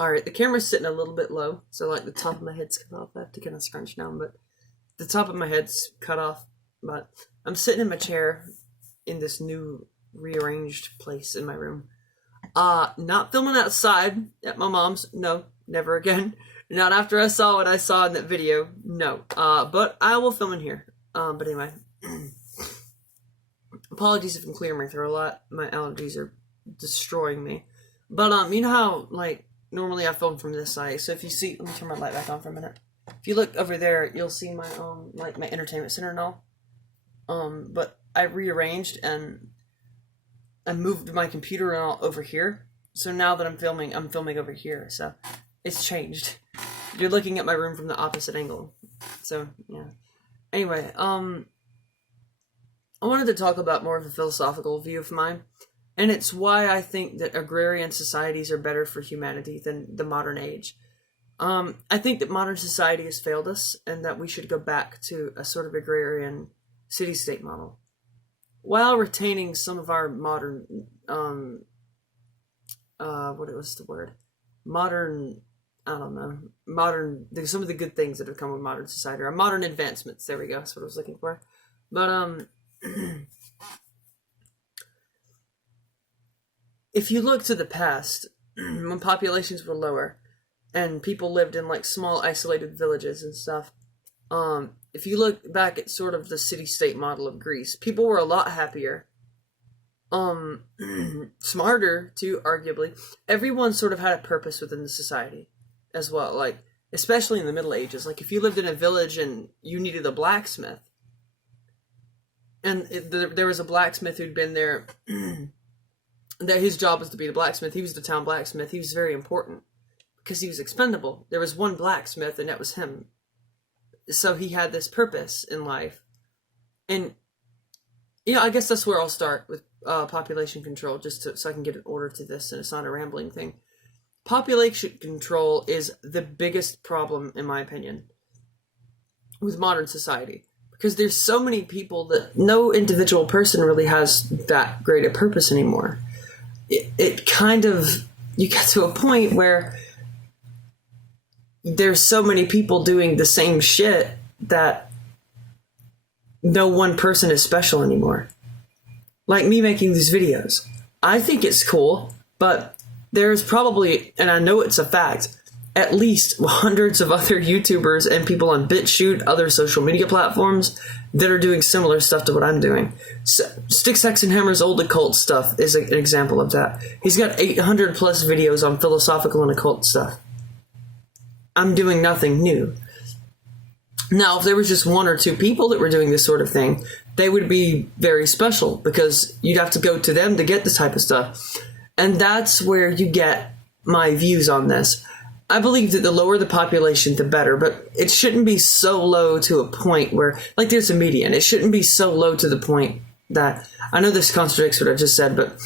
Alright, the camera's sitting a little bit low, so like the top of my head's cut off. I have to kind of scrunch down, but the top of my head's cut off. But I'm sitting in my chair in this new rearranged place in my room. Not filming outside at my mom's. No, never again. Not after I saw what I saw in that video. No. But I will film in here. But anyway. Apologies if I'm clearing my throat a lot. My allergies are destroying me. But, you know how, like, normally I film from this side. So if you see, let me turn my light back on for a minute. If you look over there, you'll see my, like, my entertainment center and all. But I rearranged and I moved my computer and all over here. So now that I'm filming over here. So it's changed. You're looking at my room from the opposite angle. So, yeah. Anyway, I wanted to talk about more of a philosophical view of mine. And it's why I think that agrarian societies are better for humanity than the modern age. I think that modern society has failed us and that we should go back to a sort of agrarian city-state model while retaining some of our modern, what was the word? Modern, I don't know, some of the good things that have come with modern society, or modern advancements. There we go. That's what I was looking for. But, if you look to the past, when populations were lower and people lived in like small isolated villages and stuff, if you look back at sort of the city-state model of Greece, people were a lot happier, smarter too, arguably. Everyone sort of had a purpose within the society as well, like, especially in the Middle Ages. Like, if you lived in a village and you needed a blacksmith, and there was a blacksmith who'd been there, that his job was to be the blacksmith. He was the town blacksmith. He was very important because he was expendable. There was one blacksmith, and that was him. So he had this purpose in life. And, you know, I guess that's where I'll start with population control, just so I can get an order to this, and it's not a rambling thing. Population control is the biggest problem, in my opinion, with modern society. Because there's so many people that no individual person really has that great a purpose anymore. It kind of, you get to a point where there's so many people doing the same shit that no one person is special anymore. Like me making these videos. I think it's cool, but there's probably, and I know it's a fact, at least hundreds of other YouTubers and people on BitChute, other social media platforms that are doing similar stuff to what I'm doing. So, Sticks, Hex, and Hammer's old occult stuff is an example of that. He's got 800 plus videos on philosophical and occult stuff. I'm doing nothing new. Now, if there was just one or two people that were doing this sort of thing, they would be very special because you'd have to go to them to get this type of stuff. And that's where you get my views on this. I believe that the lower the population, the better, but it shouldn't be so low to a point where, like, there's a median. It shouldn't be so low to the point that, I know this contradicts what I just said, but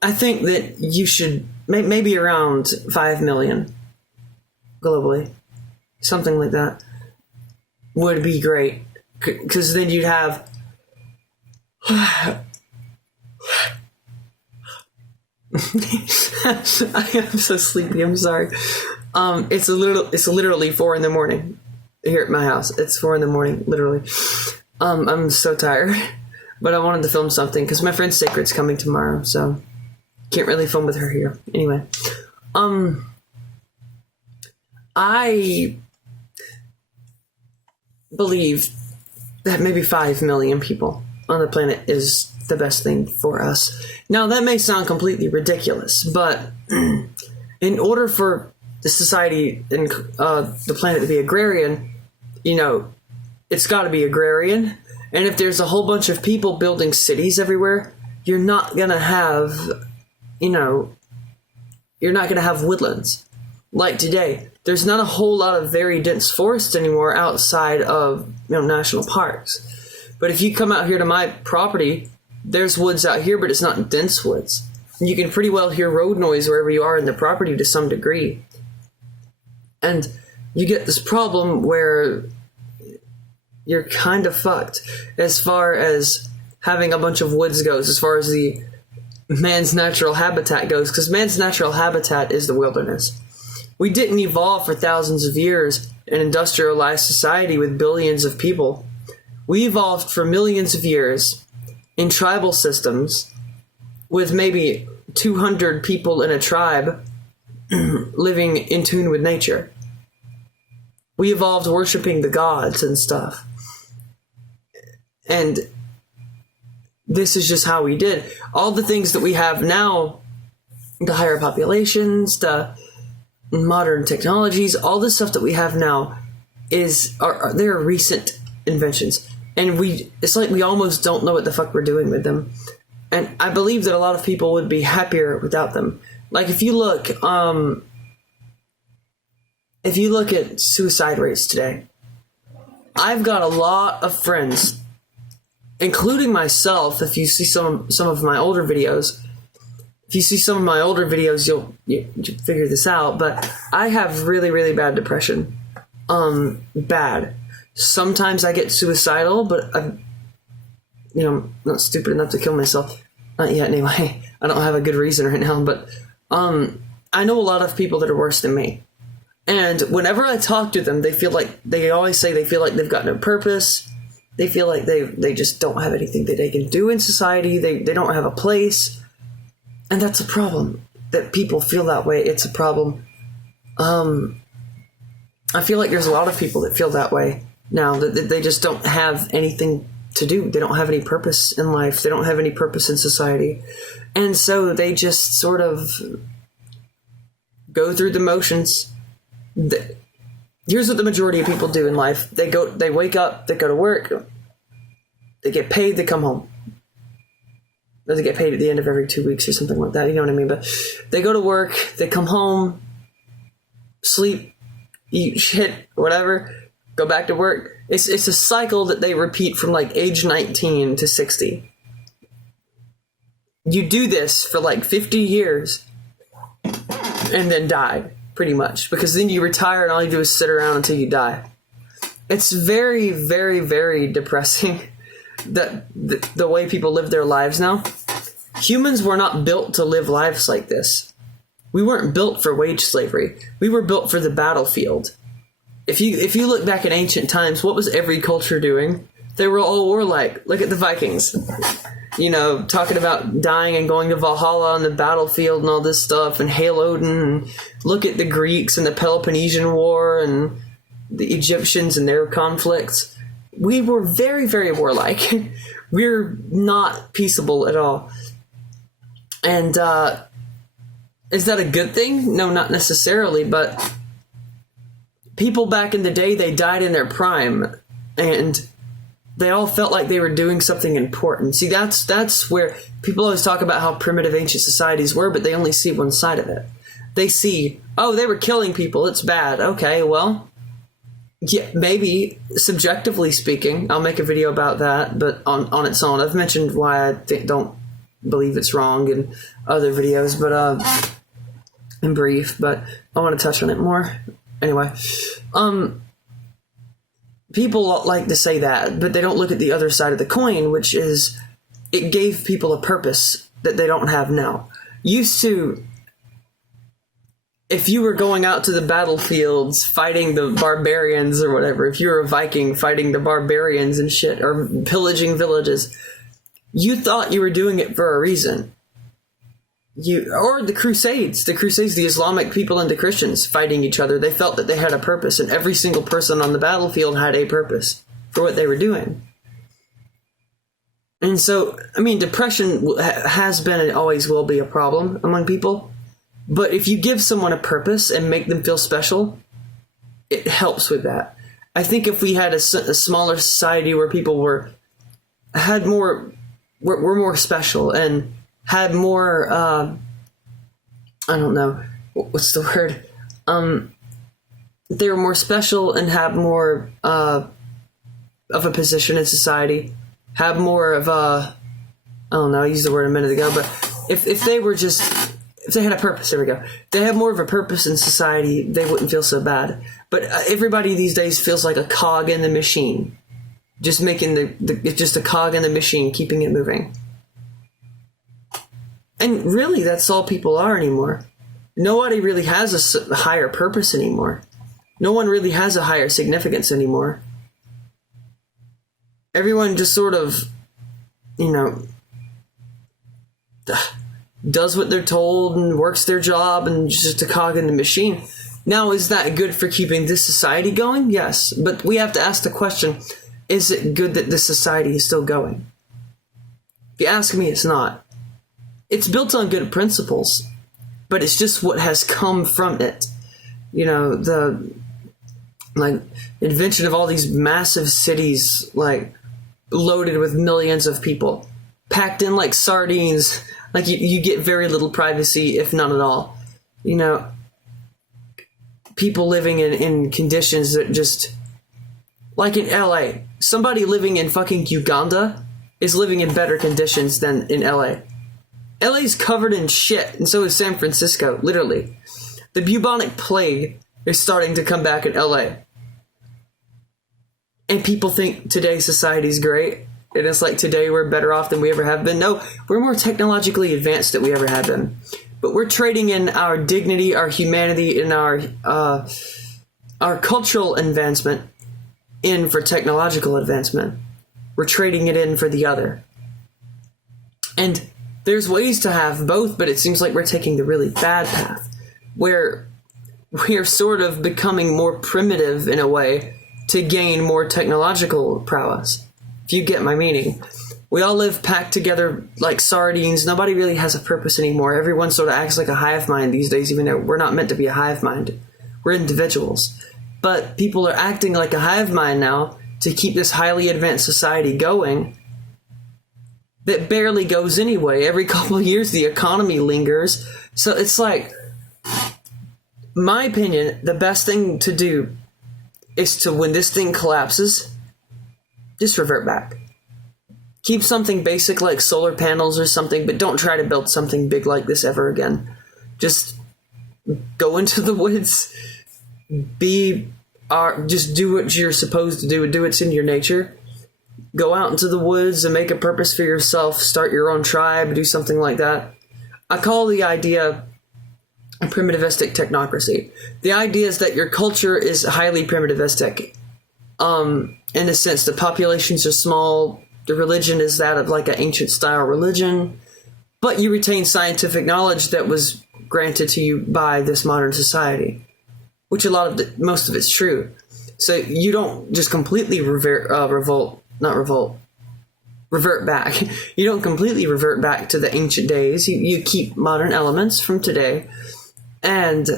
I think that you should, maybe around 5 million globally, something like that, would be great. Because then you'd have, I am so sleepy, I'm sorry. It's literally 4 a.m. here at my house. It's 4 a.m, literally. I'm so tired, but I wanted to film something because my friend Sacred's coming tomorrow, so can't really film with her here. Anyway, I believe that maybe 5 million people on the planet is the best thing for us. Now, that may sound completely ridiculous, but in order for the society and the planet to be agrarian, you know, it's got to be agrarian. And if there's a whole bunch of people building cities everywhere, you're not going to have, you know, you're not going to have woodlands. Like today, there's not a whole lot of very dense forests anymore outside of, you know, national parks. But if you come out here to my property, there's woods out here, but it's not dense woods. You can pretty well hear road noise wherever you are in the property to some degree. And you get this problem where you're kind of fucked as far as having a bunch of woods goes, as far as the man's natural habitat goes, because man's natural habitat is the wilderness. We didn't evolve for thousands of years in industrialized society with billions of people. We evolved for millions of years in tribal systems with maybe 200 people in a tribe living in tune with nature. We evolved worshiping the gods and stuff. And this is just how we did. All the things that we have now, the higher populations, the modern technologies, all the stuff that we have now they're recent inventions. And it's like we almost don't know what the fuck we're doing with them. And I believe that a lot of people would be happier without them. Like if you look at suicide rates today, I've got a lot of friends, including myself. If you see some of my older videos, you'll figure this out. But I have really, really bad depression. Bad. Sometimes I get suicidal, but I'm not stupid enough to kill myself. Not yet, anyway. I don't have a good reason right now, but I know a lot of people that are worse than me. And whenever I talk to them, they always say they feel like they've got no purpose. They feel like they just don't have anything that they can do in society. They don't have a place. And that's a problem. That people feel that way. It's a problem. I feel like there's a lot of people that feel that way now, that they just don't have anything to do. They don't have any purpose in life. They don't have any purpose in society. And so they just sort of go through the motions. Here's what the majority of people do in life. They wake up, they go to work, they get paid, they come home. Or they get paid at the end of every 2 weeks or something like that, you know what I mean? But they go to work, they come home, sleep, eat shit, whatever, go back to work. It's a cycle that they repeat from like age 19 to 60. You do this for like 50 years and then die, pretty much. Because then you retire and all you do is sit around until you die. It's very, very, very depressing that the way people live their lives now. Humans were not built to live lives like this. We weren't built for wage slavery. We were built for the battlefield. If you look back in ancient times, what was every culture doing? They were all warlike. Look at the Vikings. Talking about dying and going to Valhalla on the battlefield and all this stuff, and Hail Odin, and look at the Greeks and the Peloponnesian War and the Egyptians and their conflicts. We were very, very warlike. We're not peaceable at all. And is that a good thing? No, not necessarily, but people back in the day, they died in their prime, and they all felt like they were doing something important. See, that's where people always talk about how primitive ancient societies were, but they only see one side of it. They see, oh, they were killing people, it's bad. Okay, well, yeah, maybe, subjectively speaking. I'll make a video about that, but on its own. I've mentioned why I don't believe it's wrong in other videos, but in brief, but I want to touch on it more. Anyway, people like to say that, but they don't look at the other side of the coin, which is it gave people a purpose that they don't have now. Used to, if you were going out to the battlefields fighting the barbarians or whatever, if you were a Viking fighting the barbarians and shit, or pillaging villages, you thought you were doing it for a reason. Or the Crusades, the Islamic people and the Christians fighting each other, they felt that they had a purpose, and every single person on the battlefield had a purpose for what they were doing. And so, I mean, depression has been and always will be a problem among people. But if you give someone a purpose and make them feel special, it helps with that. I think if we had a smaller society where people were more special and had more, I don't know, what's the word? They were more special and had more of a position in society, have more of a, I don't know, I used the word a minute ago, but if they were just, if they had a purpose, there we go. If they have more of a purpose in society, they wouldn't feel so bad. But everybody these days feels like a cog in the machine, just making just a cog in the machine, keeping it moving. And really, that's all people are anymore. Nobody really has a higher purpose anymore. No one really has a higher significance anymore. Everyone just sort of, does what they're told and works their job and just a cog in the machine. Now, is that good for keeping this society going? Yes. But we have to ask the question, is it good that this society is still going? If you ask me, it's not. It's built on good principles, but it's just what has come from it. The invention of all these massive cities, loaded with millions of people, packed in like sardines. You get very little privacy, if none at all. People living in conditions that just, like in LA, somebody living in fucking Uganda is living in better conditions than in LA. LA's covered in shit, and so is San Francisco, literally. The bubonic plague is starting to come back in LA. And people think today's society's great, and it's like today we're better off than we ever have been. No, we're more technologically advanced than we ever have been. But we're trading in our dignity, our humanity, and our cultural advancement in for technological advancement. We're trading it in for the other. And there's ways to have both, but it seems like we're taking the really bad path, where we're sort of becoming more primitive in a way to gain more technological prowess, if you get my meaning. We all live packed together like sardines. Nobody really has a purpose anymore. Everyone sort of acts like a hive mind these days, even though we're not meant to be a hive mind. We're individuals. But people are acting like a hive mind now to keep this highly advanced society going that barely goes anyway. Every couple of years, the economy lingers. So it's like, my opinion, the best thing to do is to, when this thing collapses, just revert back. Keep something basic like solar panels or something, but don't try to build something big like this ever again. Just go into the woods, just do what you're supposed to do what's in your nature. Go out into the woods and make a purpose for yourself, start your own tribe, do something like that. I call the idea a primitivistic technocracy. The idea is that your culture is highly primitivistic. In a sense, the populations are small, the religion is that of like an ancient style religion, but you retain scientific knowledge that was granted to you by this modern society, which most of it's true. So you don't just completely revert back. You don't completely revert back to the ancient days. You keep modern elements from today, and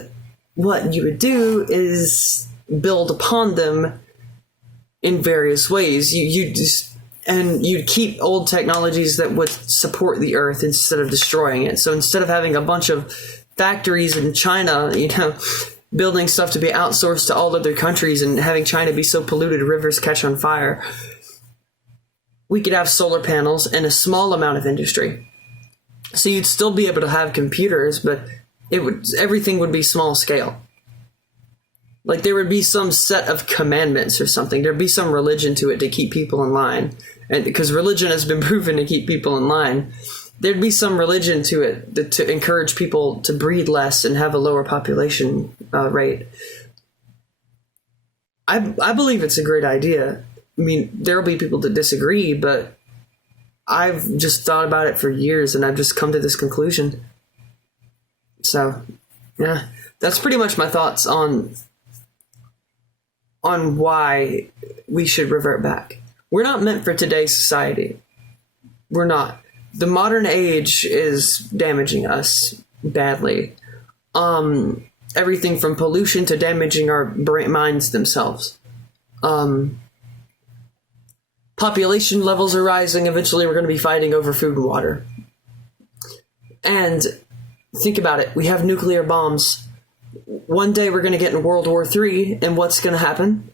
what you would do is build upon them in various ways. You'd keep old technologies that would support the earth instead of destroying it. So instead of having a bunch of factories in China, building stuff to be outsourced to all other countries and having China be so polluted rivers catch on fire, we could have solar panels and a small amount of industry. So you'd still be able to have computers, but everything would be small scale. Like there would be some set of commandments or something. There'd be some religion to it to keep people in line. And because religion has been proven to keep people in line, there'd be some religion to it to encourage people to breed less and have a lower population rate. I believe it's a great idea. I mean, there'll be people that disagree, but I've just thought about it for years and I've just come to this conclusion. So, yeah, that's pretty much my thoughts on why we should revert back. We're not meant for today's society. We're not. The modern age is damaging us badly. Everything from pollution to damaging our minds themselves. Population levels are rising. Eventually we're going to be fighting over food and water. And think about it. We have nuclear bombs. One day we're going to get in World War III, and what's going to happen?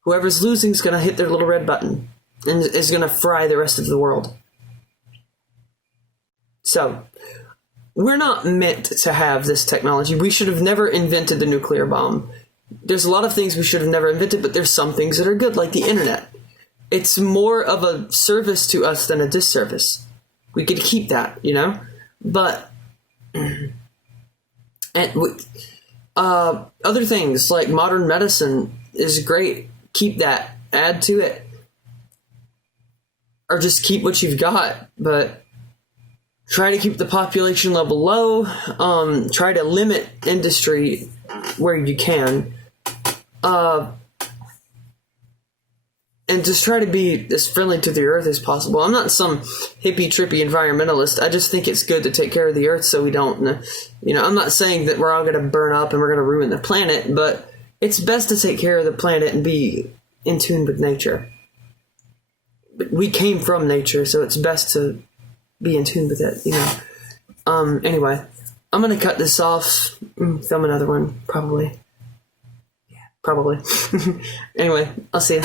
Whoever's losing is going to hit their little red button and is going to fry the rest of the world. So, we're not meant to have this technology. We should have never invented the nuclear bomb. There's a lot of things we should have never invented, but there's some things that are good, like the internet. It's more of a service to us than a disservice. we could keep that, you know? But, and other things like modern medicine is great. Keep that, add to it, or just keep what you've got, but try to keep the population level low. Try to limit industry where you can. And just try to be as friendly to the earth as possible. I'm not some hippie, trippy environmentalist. I just think it's good to take care of the earth so we don't, you know, I'm not saying that we're all going to burn up and we're going to ruin the planet, but it's best to take care of the planet and be in tune with nature. We came from nature, so it's best to be in tune with it, you know. Anyway, I'm going to cut this off, film another one, probably. Yeah, probably. Anyway, I'll see you.